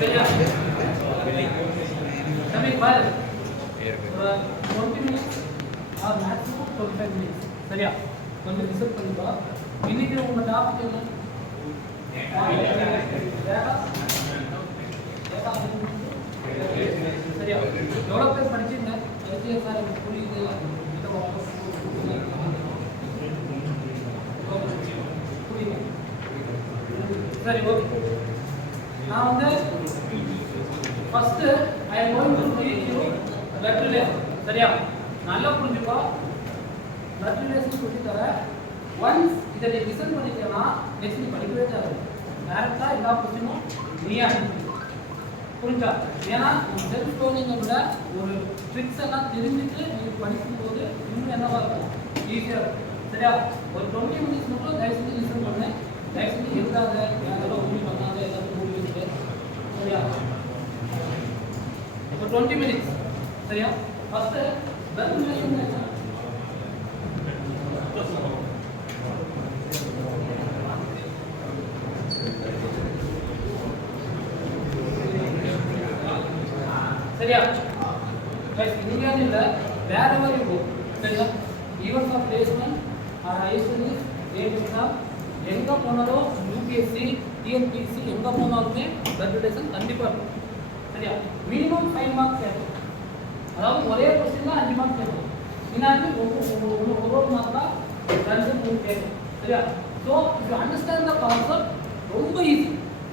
சரியா கமிங் பாரு ஒரு 20 minutes ஆர் மேக்ஸிமம் 25 minutes சரியா கொஞ்சம் ரிசர்ச் பண்ணிப்பா இன்னைக்கு உங்க டாபிக் என்ன சரியா எவ்வளவு பேர் படிச்சீங்க எல்ஜிஎஸ் சார் எனக்கு புரியுது சரி ஓகே நான் வந்து first I am going to teach you blood relation சரியா நல்லா புரிஞ்சுக்கோ பிளட் ரிலேஷன் சொல்லி தர ஒன்ஸ் இதை நீ லிசன் பண்ணிட்டேன்னா நெக்ஸ்ட் நீ படிக்கவே தேவை டேரக்டா எல்லா கொஸ்டினும் நீயா புரிஞ்சா ஏன்னா செல்ஃப் லேர்னிங்கை விட ஒரு ட்ரிக்ஸ் எல்லாம் தெரிஞ்சுட்டு நீ படிக்கும்போது இன்னும் என்னவா இருக்கும் ஈஸியாக இருக்கும் சரியா ஒரு 20 minutes மட்டும் தயவு செஞ்சு லிசன் பண்ணு தயவு செஞ்சு எழுதாத அதெல்லாம் ஒன்றும் பண்ணாத எல்லாத்தையும் மூடி வச்சுட்டு சரியா ஒரு 20 minutes சரியா ஃபர்ஸ்ட் பிளட் ரிலேஷன் சரியா guys இந்தியா இல்ல wherever you go சரியா even for placement or higher studies eight exam எங்க போனாலும் UPSC TNPSC எங்க போனாலுமே blood relation கண்டிப்பா இருக்கும் சரியா minimum 5 marks கேட்கும் அதாவது ஒரே क्वेश्चन 5 மார்க் கேட்கும் இன்னாடி ஒரு மார்க் தான் 2 3 கேட்கும் சரியா so if you understand the concept ரொம்ப ஈஸி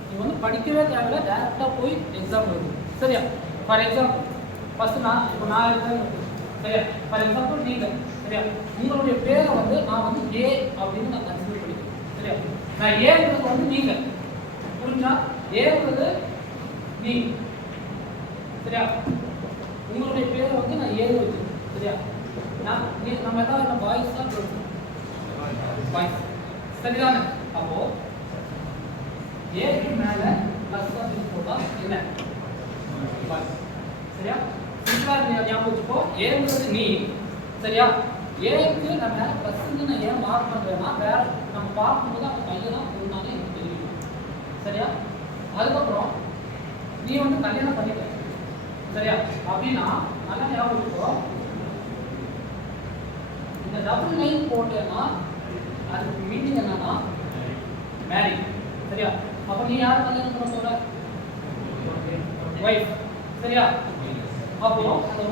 நீ வந்து படிக்கவே தேவையில்ல டைரக்டா போய் எக்ஸாம் எழுது சரியா ஃபார் எக்ஸாம்பிள் ஃபர்ஸ்ட் நான் இருக்கேன் சரியா ஃபார் எக்ஸாம்பிள் நீங்கள் சரியா உங்களுடைய பேரை வந்து நான் வந்து ஏ அப்படின்னு நான் கன்சிடர் பண்ணிக்கிறேன் சரியா நான் ஏங்கிறது வந்து நீங்கள் புரிஞ்சா ஏங்கிறது நீ சரியா உங்களுடைய பேரை வந்து நான் ஏன்னு வச்சுருக்கேன் சரியா நம்ம எல்லாம் என்ன பாய்ஸ் தான் பாய்ஸ் சரிதானே அப்போ ஏக்கு மேலே ப்ளஸ் அப்படின்னு போட்டால் என்ன சரியா சிம்பிளா ஞாபகம் வச்சுக்கோ ஏங்கிறது நீ சரியா ஏக்கு நம்ம ப்ளஸ்ன்னு நான் ஏன் மார்க் பண்றேன்னா வேற நம்ம பார்க்கும்போது அந்த பையன் தான் பொண்ணானே எனக்கு தெரியும் சரியா அதுக்கப்புறம் நீ வந்து கல்யாணம் பண்ணிக்க சரியா அப்படின்னா நல்லா ஞாபகம் வச்சுக்கோ இந்த டபுள் லைன் போட்டேன்னா அதுக்கு மீனிங் என்னன்னா மேரி சரியா அப்போ நீ யார் கல்யாணம் பண்ண போற வைஃப் சரியா அப்போ அந்த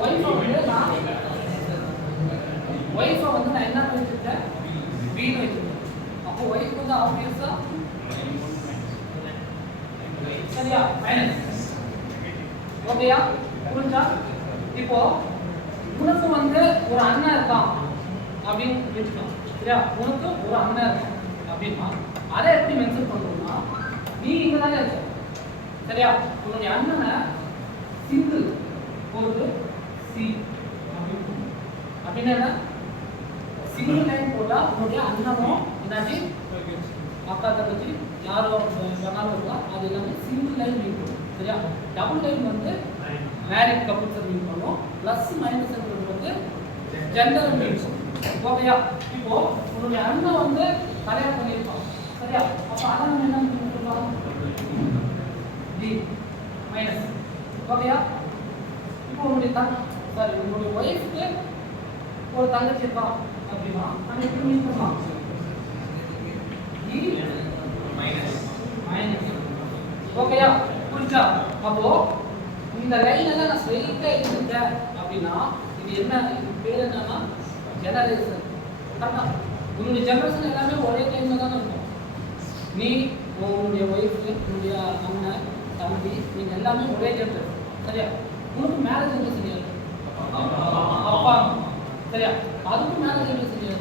வைஃபை வந்து நான் என்ன வச்சிருக்கேன் பீன்னு வச்சிருக்கேன் அப்போ வைஃப் வந்து ஆப்வியஸா சரியா மைனஸ் ஓகேயா புரிஞ்சா இப்போ உனக்கு வந்து ஒரு அண்ணன் இருக்கான் அப்படின்னு வச்சுக்கலாம் சரியா உனக்கு ஒரு அண்ணன் இருக்கான் அப்படின்னா அதை எப்படி மென்ஷன் பண்றோம்னா நீ இங்க தானே இருக்க சரியா உன்னுடைய அண்ணனை சிங்கிள் ஒரு சி அப்படின்னா என்ன சிங்கிள் லைன் போட்டா உன்னுடைய அண்ணனும் என்னாச்சு அக்கா தங்கச்சி யாரோ வேணாலும் இருக்கலாம் அது எல்லாமே சிங்கிள் லைன் மீன் பண்ணும் சரியா டபுள் லைன் வந்து மேரிட் கப்புள்ஸ் மீன் பண்ணும் பிளஸ் மைனஸ் வந்து ஜெண்டர் மீன் பண்ணும் ஓகேயா இப்போ உன்னுடைய அண்ணன் வந்து கல்யாணம் பண்ணியிருப்பான் சரியா அப்போ அண்ணன் என்ன சொல்லலாம் டி மைனஸ் ஓகேயா இப்போ உங்களுடைய ஒய்ஃப்க்கு ஒரு தங்கச்சி இருக்கான் அப்படின்னா நம்ம எப்படி மீன் பண்ணலாம் மைனஸ் ஓகேயா புரிஞ்சா அப்போ இந்த லைன் எல்லாம் நான் ஸ்ட்ரெயிட்டா எடுத்துட்டேன் அப்படின்னா இது என்ன இது பேர் என்னன்னா ஜெனரேஷன் கரெக்டா உன்னுடைய ஜெனரேஷன் எல்லாமே ஒரே டைம்ல தான் இருக்கும் நீ உன்னுடைய ஒய்ஃப் உன்னுடைய அண்ணன் தம்பி நீங்க எல்லாமே ஒரே ஜெனரேஷன் சரியா உனக்கு மேரேஜ் என்ன சரியா அப்பா சரியா அதுக்கு மேரேஜ் என்ன சரியா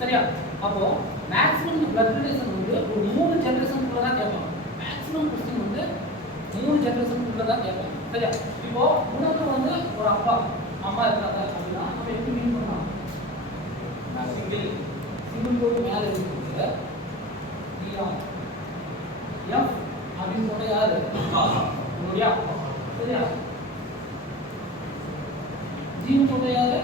சரியா அப்போ மேக்ஸிமம் பிளட் ரிலேஷன் வந்து ஒரு 3 ஜெனரேஷனுக்குள்ள தான் கேட்பாங்க மேக்ஸிமம் கொஸ்டின் வந்து 3 ஜெனரேஷனுக்குள்ள தான் கேட்பாங்க சரியா இப்போ உனக்கு வந்து ஒரு அப்பா அம்மா இருக்காங்க அப்படின்னா நம்ம எப்படி மீன் பண்ணலாம் சிங்கிள் போட்டு மேலே இருக்கிறது எஃப் அப்படின்னு போட்ட யாரு உன்னுடைய அப்பா சரியா ஜீவன் போட்ட யாரு